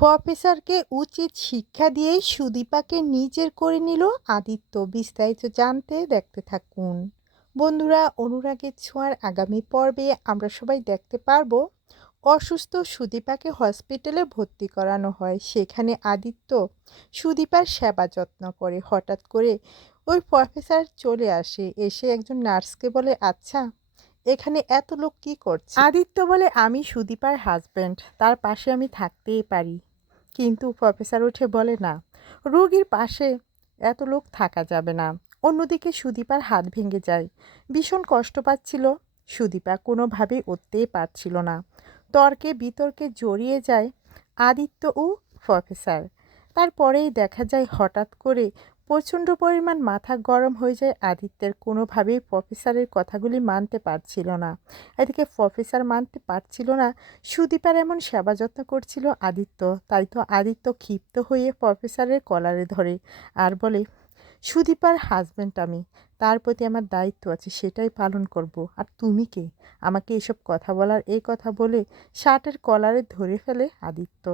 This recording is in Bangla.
প্রফেসরকে উচিত শিক্ষা দিয়েই সুদীপাকে নিজের করে নিল আদিত্য। বিস্তারিত জানতে দেখতে থাকুন। বন্ধুরা, অনুরাগের ছোঁয়ার আগামী পর্বে আমরা সবাই দেখতে পারব, অসুস্থ সুদীপাকে হসপিটালে ভর্তি করানো হয়। সেখানে আদিত্য সুদীপার সেবা যত্ন করে। হঠাৎ করে ওই প্রফেসর চলে আসে। এসে একজন নার্সকে বলে আচ্ছা এখানে এত লোক কি করছে? আদিত্য বলে, আমি সুদীপার হাজব্যান্ড। তার পাশে আমি থাকতেই পারি। কিন্তু প্রফেসর উঠে বলে, না, রোগীর পাশে এত লোক থাকা যাবে না। অন্যদিকে সুদীপার হাত ভেঙে যায়। ভীষণ কষ্ট পাচ্ছিল। সুদীপা কোনোভাবেই উঠতেই পারছিল না। তর্কে বিতর্কে জড়িয়ে যায় আদিত্য ও প্রফেসর। তারপরেই দেখা যায় হঠাৎ করে প্রচণ্ড পরিমাণ মাথা গরম হয়ে যায় আদিত্যের। কোনোভাবেই প্রফেসরের কথাগুলি মানতে পারছিল না। এদিকে প্রফেসর মানতে পারছিল না, সুদীপার এমন সেবা যত্ন করছিল আদিত্য, তাই তো আদিত্য ক্ষিপ্ত হয়ে প্রফেসরের কলারে ধরে আর বলে, সুদীপার হাজব্যান্ড আমি, তার প্রতি আমার দায়িত্ব আছে, সেটাই পালন করব। আর তুমি কে? আমাকে এসব কথা বলার এই কথা বলে শার্টের কলারে ধরে ফেলে আদিত্য।